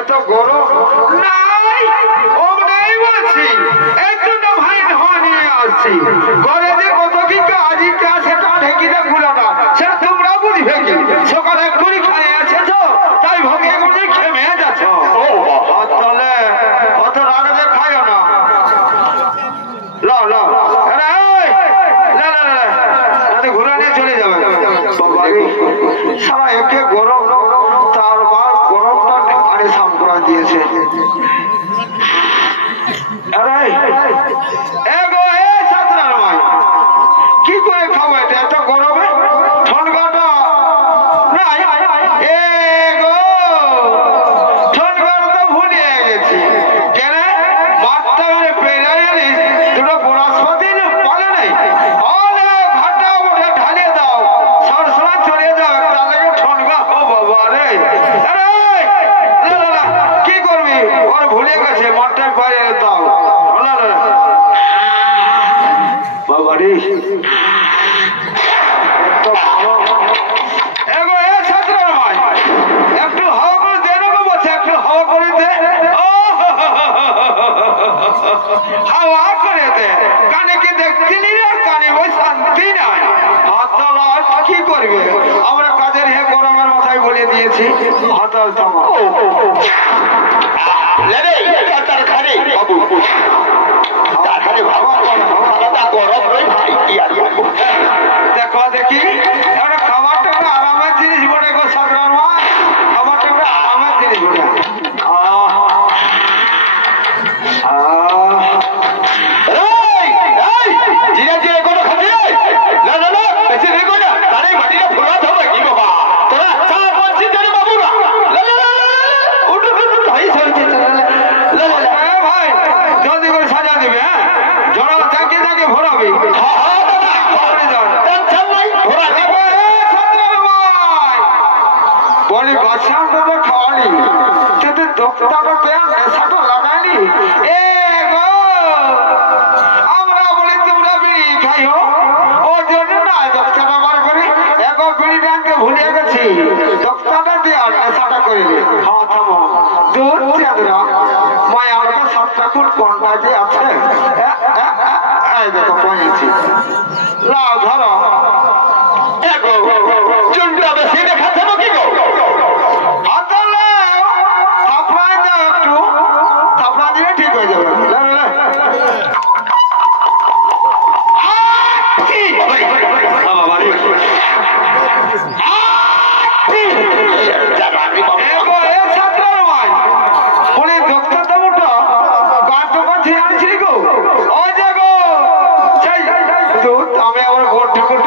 এত গরম নাই ও নাই বলছি একটু না ভাই ধোয়া নিয়ে আসছি ঘরে যে কত কি কাজ সেটা ঢেকিতে খুলো না সেটা তোমরা বুঝবে কি সকালে কুড়ি খাইয়ে আছেছ তাই ভগে গুড়ি খেমে যাচ্ছ তাহলে অত রাগে খাইও না ঘুরে নিয়ে চলে যাবে সারা একে গরম তার বার গরমটা আরে সাম করা দিয়েছে কি করে খাবো এটা এত গরমে ঠান্ডাটা নাই ঠনগাটা তো ভুল ভুলে গেছে মাঠটার বাইরে তাও বাবা রে একটু হাওয়া করে দে না বলছে একটু হাওয়া করে দে হাওয়া করে দে কানে কি দেখছি আর কানে ওই শান্তি নাই হাতলা কি করবে আমরা কাজের হে গরমের মাথায় বলে দিয়েছি হাতাল থামা দেখো দেখি খাবারটা আরামের জিনিস বটে গো সাধারণ খাবারটা আরামের জিনিস বটে জিরা জিরা কোনো খাবি না না না বেশি দেখো না তারে মাটিটা ফোলা হবে কি বাবা তোরা চা বলছি জানি বাবুরা উঠু ভাই চলছে ভাই জলদি করে সাজা দিবে হ্যাঁ জড়া যাকে যাকে ভরাবে বলি বাচ্চার মতো খাওয়ানি কিন্তু দোক্তাটা পেয়ে নেশাটা লাগায়নি এ গো আমরা বলি তোমরা বিড়ি খাইও ও জন্য না দোক্তাটা বার করি এক বিড়ি ডানকে ভুলে গেছি দোক্তাটা দিয়ে আর নেশাটা করিনি হ্যাঁ থামো দূর চাঁদরা মায়া আমাকে 7টা ফুট কোনটা যে আছে এই দেখো পয়েছি লাও ধরো চুনটা বেশি দেখাচ্ছে নাকি গো হাতলে থাপড়ায় দাও একটু থাপড়া দিলে ঠিক হয়ে যাবে আমি আবার ভোট ঠাকুর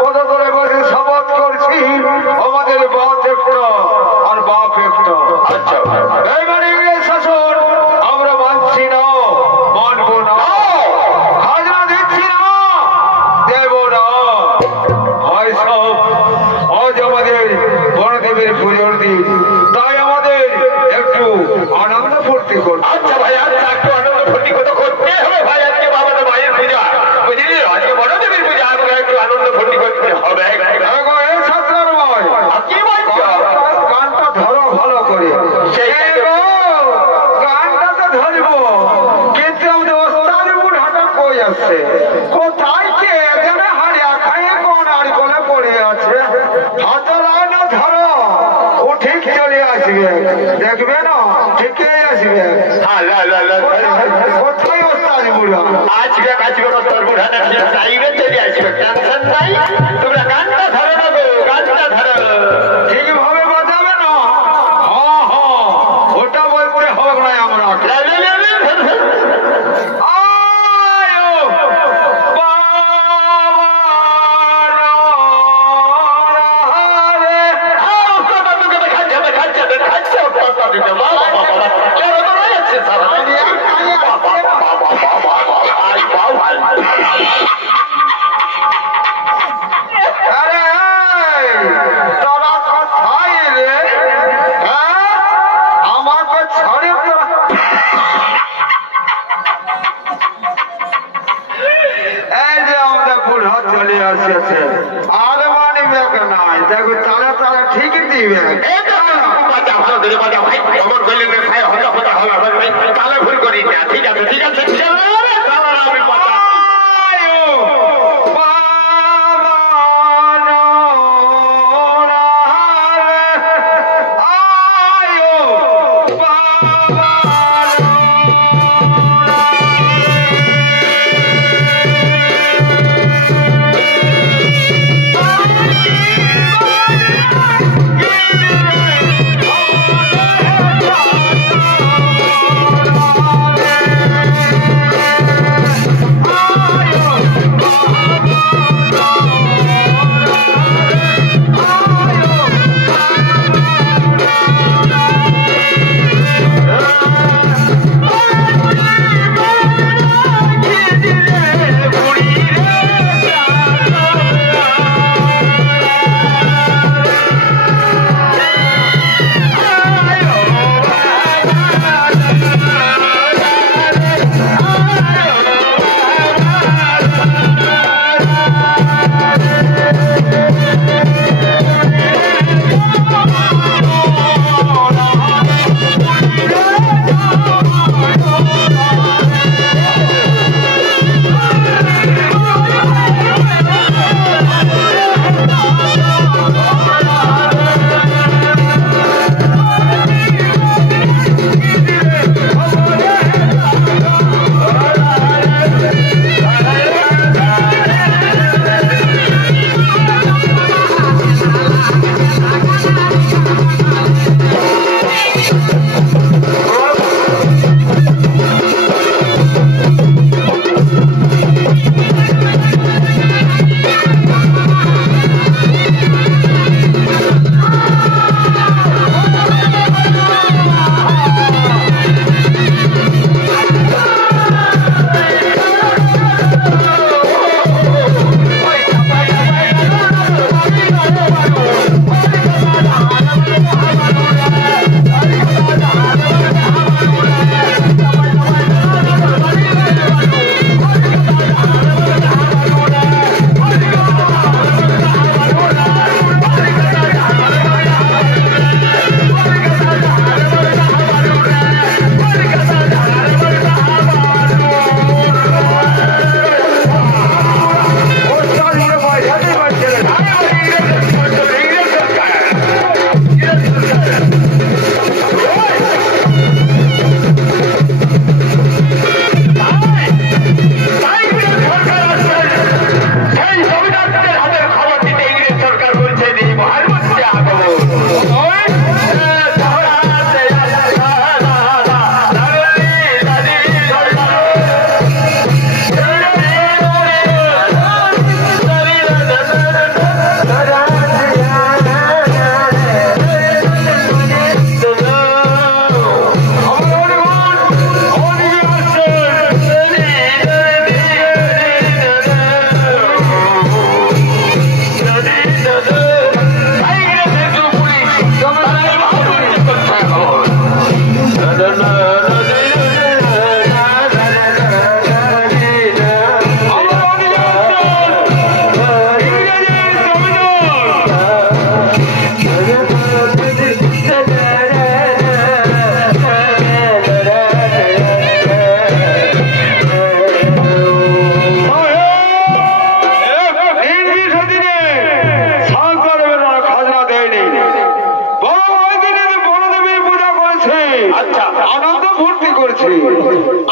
পদতলে বসে শপথ করছি আমাদের বাপ একটা আর বাপ একটা। আচ্ছা এই মানে ইংরেজ শাসন আমরা মানছি না, মানবো না, খাজনা দিচ্ছি না, দেব না। হয় সব আজ আমাদের বড়দেবের পুজোর দিন, তাই আমাদের একটু আনন্দ ফুর্তি করতে। আচ্ছা ভাই, আচ্ছা একটু আনন্দ ফুর্তি তো করতে হবে ভাই। আজকে বাবাদের মায়ের পূজা, বুঝলি, আজকে বড়দেবীর পূজা, আমাকে একটু আনন্দ ফুর্তি করতে হবে। কি বলছো? গানটা ধরো ভালো করে। গানটা তো ধরবো, কিন্তু আমাদের ওস্তাদ বুড়াটা কই আছে? কোথায় কে এখানে হারিয়া খাইয়ে কোন আর কোলে পড়ে আছে? হাতে লাইন ধরো, ও ঠিক চলে আসবে, দেখবে না ঠিকই আসবে। কোথায় ওস্তাদ বুড়া? আসবে আসবে, তোর বুড়া ঠিক টাইমে চলে আসবে, টেনশন নাই। তোমরা গানটা ধরো না গো, গানটা ধরো। ঠিকভাবে বাজাবে না? হ্যাঁ হ্যাঁ, ওটা বলতে হবে না আমরা। আর মানে ব্যাগ নাই, দেখো তারা তারা ঠিকই দিবে। খবর করলে তাহলে ভুল করি না। ঠিক আছে ঠিক আছে, Ah!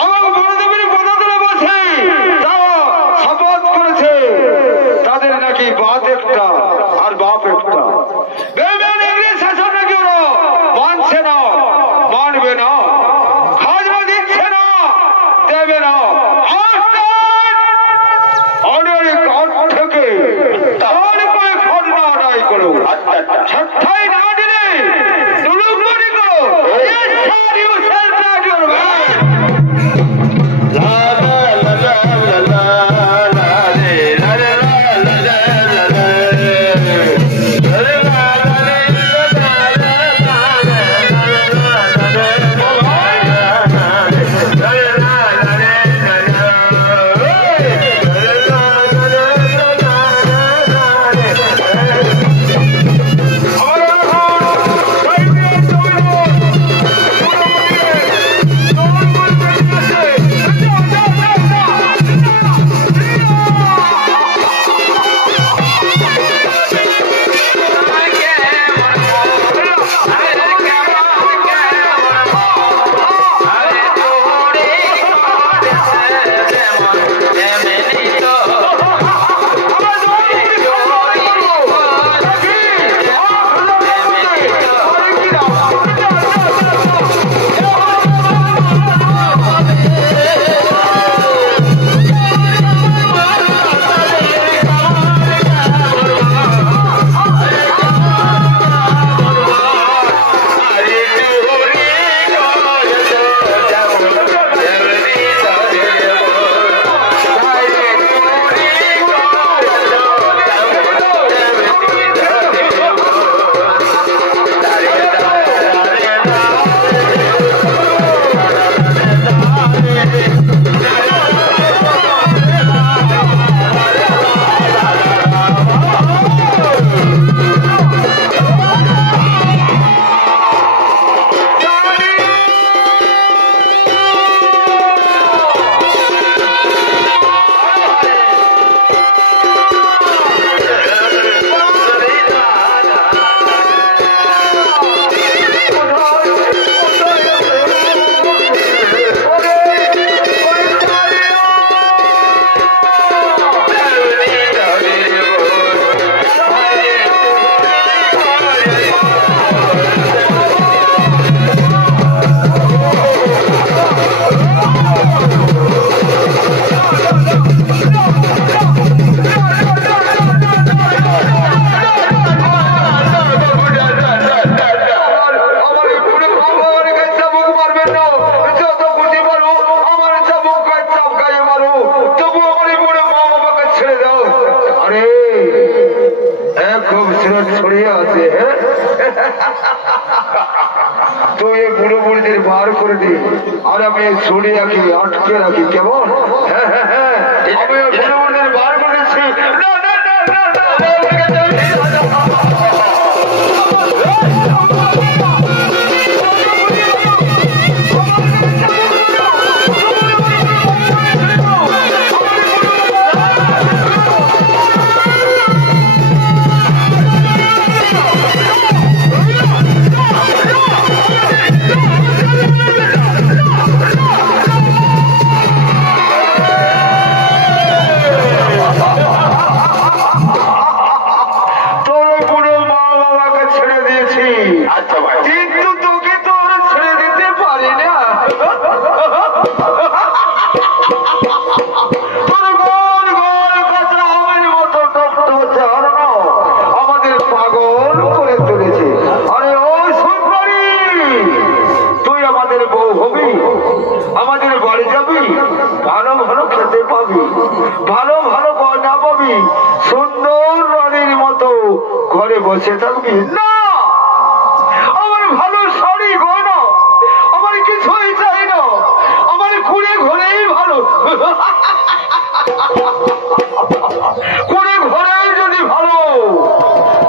আমার বড়দেবীর পদতলে বসে তারা শপথ করেছে তাদের নাকি বাপ একটা আর বাপ একটা। শাসন নাকি ওরা মানছে না, মানবে না, খাজনা দিচ্ছে না, দেবে না। থেকে তাহলে করে খাজনা আদায় করো, ছাড়াই না দিলে দুলুমনি করো। তুই এই বুড়ো বুড়িদের বার করে দি আর আমি ছড়িয়ে রাখি, আটকে রাখি, কেমন? হ্যাঁ হ্যাঁ হ্যাঁ, আমি ওই বুড়ো বুড়িদের বার করে দিচ্ছি। ভালো ভালো গয়না পাবি, সুন্দর রানীর মতো ঘরে বসে থাকবি না। আমার ভালো শাড়ি গয়না আমার কিছুই চাই না, আমার ঘুরে ঘুরেই ভালো, ঘুরে ঘুরেই যদি ভালো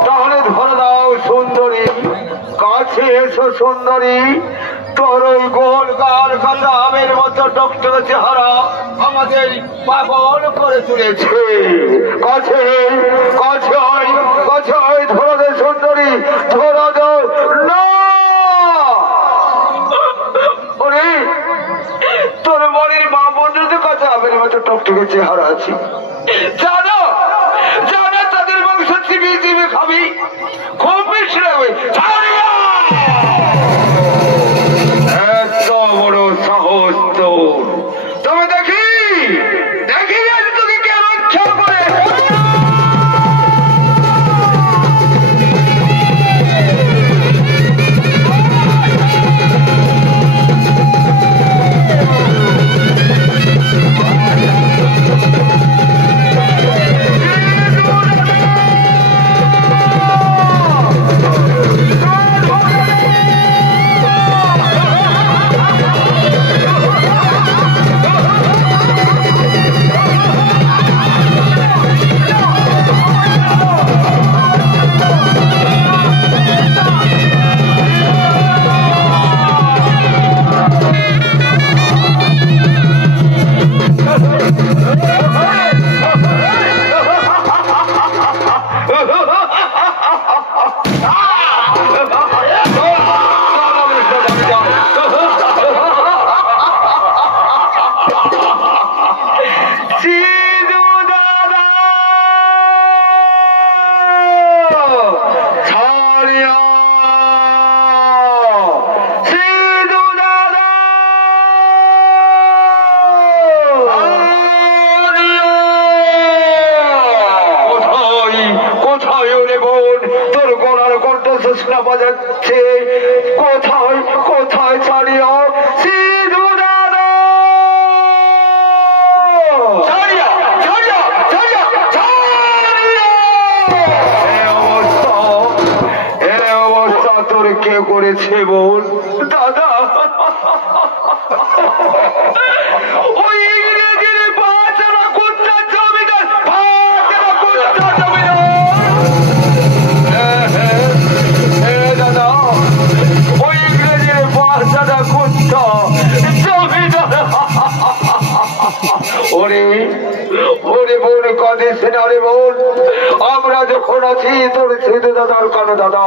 তাহলে ধরে দাও সুন্দরী, কাছে এসো সুন্দরী। তোর ওই গোল গাল কাঁচা আমের মতো ডক্টর চেহারা আমাদের পাগল করে তুলেছে। কাছে কাছে কাছে ধরো দে সুন্দরী, ধরো দে না। ওরে একটুকু চেহারা আছি জানো জানো তাদের মাংস চিবিয়ে চিবিয়ে খাবি খুব বেশি লাগবে এত বড় সাহস তোর তবে দেখি দেখি আজ তোকে কে রক্ষা করে বাজাচ্ছে কোথায় কোথায় ছাড়িয়া সিধু দাদা ছাড়িয়া ছাড়িয়া ছাড়িয়া এ অবস্থা তোর কে করেছে বল দাদা ওই ইংরেজির বাচ্চারা কোনটা জমিদার বাচ্চারা কোনটা জমিদার ওরে ওরে বোন কাঁদিস না রে বোন আমরা যখন আছি তোর সিধু দাদার কানে দাদা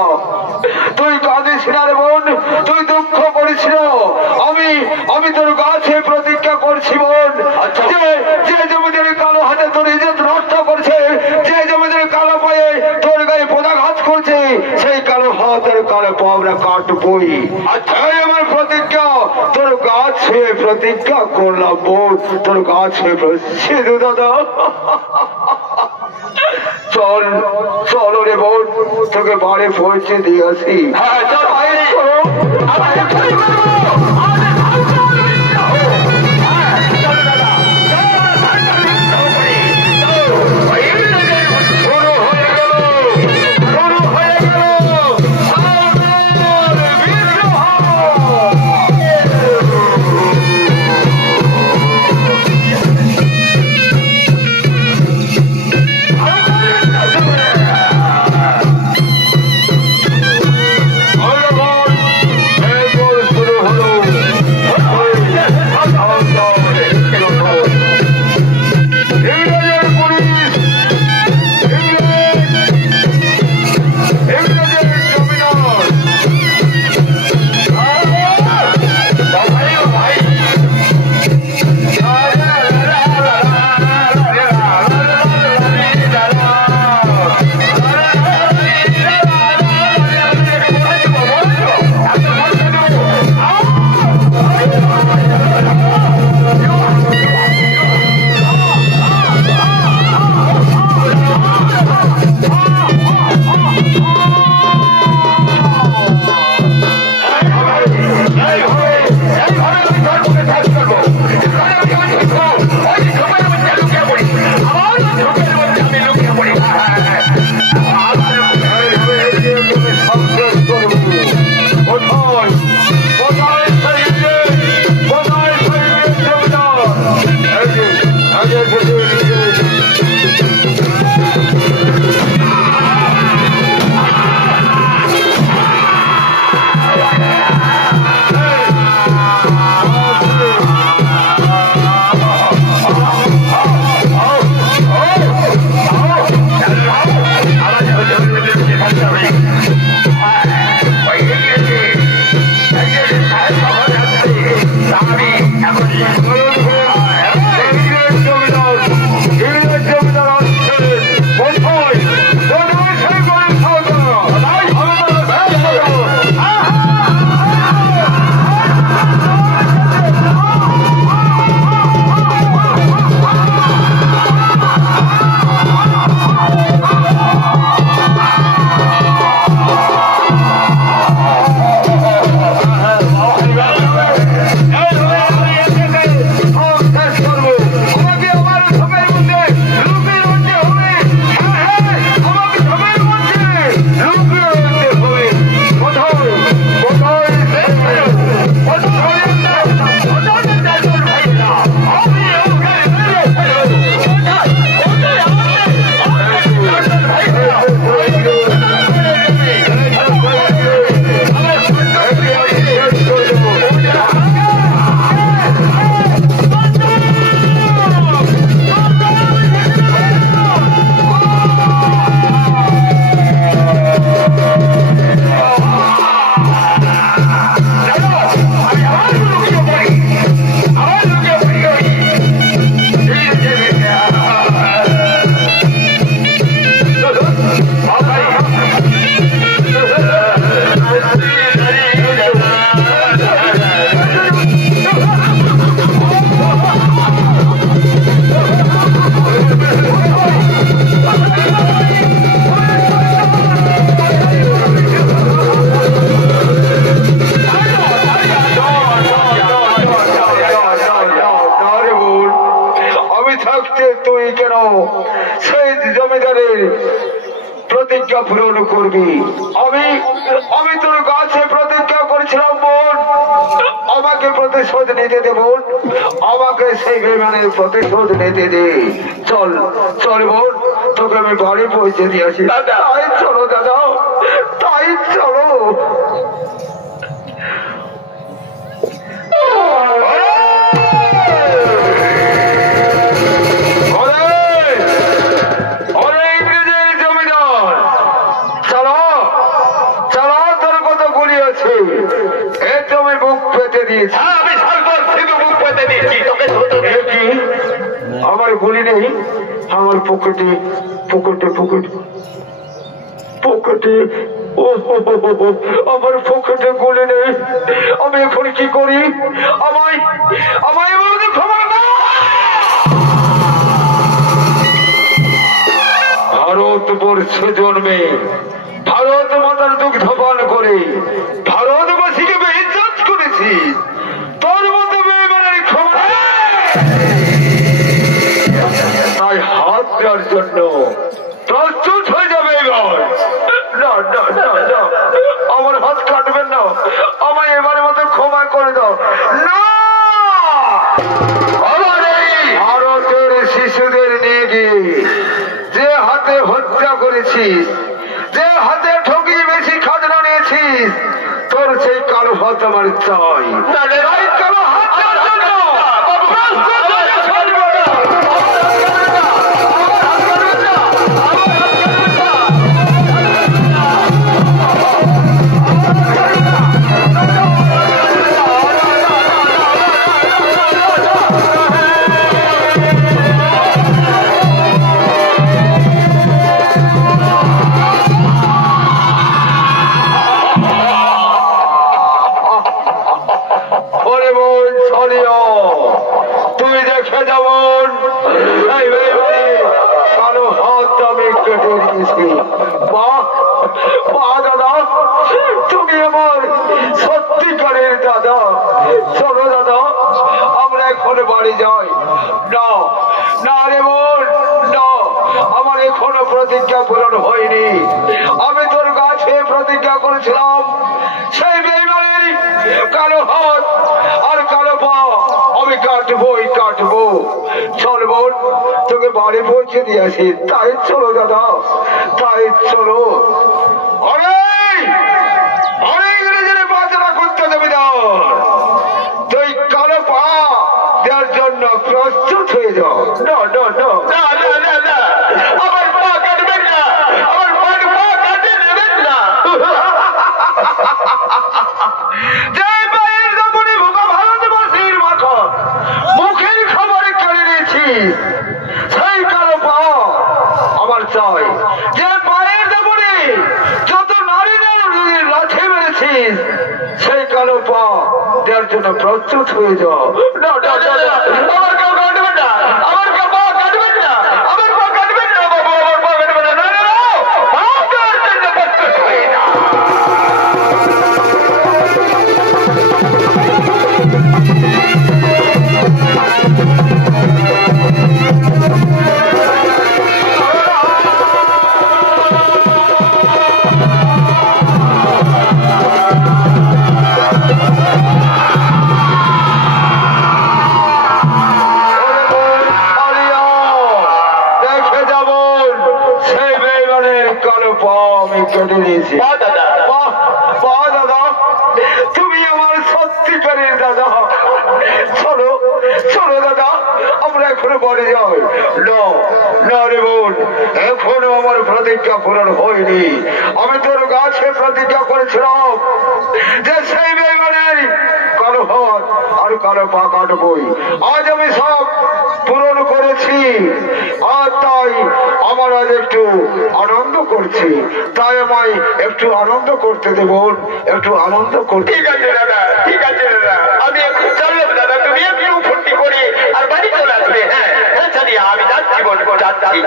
তুই কাঁদিস না রে বোন তুই দুঃখ করিস না আমি আমি তোর কাছে প্রতিজ্ঞা করছি বোন যে জমিদের কালো হাতে তোর ইজ্জত নষ্ট করছে যে জমিদের কালো পায়ে তোর গায়ে পদাঘাত করছে সেই কালো হাতের কালো পা আমরা কাটবই আমার প্রতিজ্ঞা তোর গাছে প্রতিজ্ঞা করলাম বোন তোর গাছে সিধু দাদা চল চলো রে বোন তোকে বাড়ি পৌঁছে দিয়ে আসি হ্যাঁ চল প্রতিজ্ঞা পূরণ করবি। আমি আমি তোর কাছে প্রতিজ্ঞা করেছিলাম বোন, আমাকে প্রতিশোধ নিতে দে বোন, আমাকে সেই বেমানের প্রতিশোধ নিতে দে। চল চল বোন, তোকে আমি বাড়ি পৌঁছে দিয়ে আসি। তাই চলো দাদা, তাই চলো। আমার গুলি নেই, আমার পকেটে পকেটে পকেটে পকেটে আমার পকেটে গুলি নেই। আমি এখন কি করি? আমায় আমায় ক্ষমা না। ভারতবর্ষে জন্মে ভারত মাতার দুগ্ধ পান করে ভারতবাসীকে বেইজ্জত করেছি, তোর মতো বেঈমানের ক্ষমা তাই হাত দেওয়ার জন্য প্রস্তুত হয়ে যাবে। এবার না না না না, আমার হাত কাটবেন না, আমায় এবারের মতো ক্ষমা করে দাও। না, আমার এই ভারতের শিশুদের নিয়ে গিয়ে যে হাতে হত্যা করেছিস, যে হাতে ঠকিয়ে বেশি খাজনা নিয়েছিস, তোর সেই কালো হাত আমার চাই। কালো হাত তুই দেখে যেমন কালো হাত আমি কেটে দিয়েছি। দাদা, তুমি আমার সত্যিকারের দাদা। চলো দাদা, আমরা এখন বাড়ি যাই। না না রে বোন, না, আমার এখনো প্রতিজ্ঞা পূরণ হয়নি। আমি তোর কাছে প্রতিজ্ঞা করেছিলাম সেই বেঈমানের কালো হাত আর কালো পা আমি কাটবোই কাটবো। চল বোন, তোকে বাড়ি পৌঁছে দিয়ে আসি। তাই চলো দাদা, তাই চলো। বাজনা করতে জমিদার, তুই কালো পা দেওয়ার জন্য প্রস্তুত হয়ে যাও। না না না না না, আমার পা কাটবেন না, আমার পা কাটে নেবেন না। যে পায়ের দমনে ভোগা ভারতবাসীর মাথা মুখের খাবারে কেড়ে নিয়েছিস, সেই কালো পা আমার চাই। যে পায়ের দমনে যত নারীদের লাথি মেরেছিস, সেই কালো পা দেওয়ার জন্য প্রস্তুত হয়ে যাও। না না না, আমার কেউ কাটবেন না, আমার কেউ পা কাটবেন না, আমার পা কাটবেন না বাবু, আমার পা কাটবেন না। পা দেওয়ার জন্য প্রস্তুত হয়ে যাও। তুমি আমার সত্যিকারের দাদা। চলো চলো দাদা, আমরা এখনো বাড়ি যাই। না রে বোন, এখনো আমার প্রতিজ্ঞা পূরণ হয়নি। আমি তোর কাছে প্রতিজ্ঞা করেছিলাম যে সেই বেঈমানের কালো হাত আর কালো পা কাটবই। আজ আমি সব পূরণ করেছি, আর তাই আমার আজ একটু আনন্দ করছি। তাই আমায় একটু আনন্দ করতে দেব, একটু আনন্দ করতে। ঠিক আছে দাদা, ঠিক আছে দাদা, আমি একটু চললাম দাদা, তুমি একটু ফুর্তি করে আর বাড়ি চলে আসবে। হ্যাঁ হ্যাঁ, চালিয়ে আমি যাচ্ছি বোন, যাচ্ছি।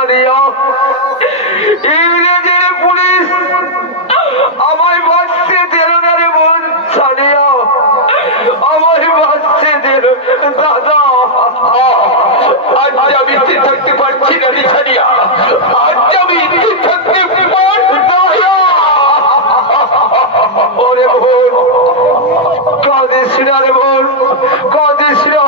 ছাড়িয়া ইংরেজের পুলিশ আমায় বাঁচতে দিল না রে বোন, ছাড়িয়া আমায় বাঁচতে দিল। দাদা আজ আমি স্থির থাকতে পারছি না রে ছাড়িয়া, আজ আমি স্থির থাকতে পারছি না। ওরে বোন কাঁদিস না রে বোন, কাঁদিস না।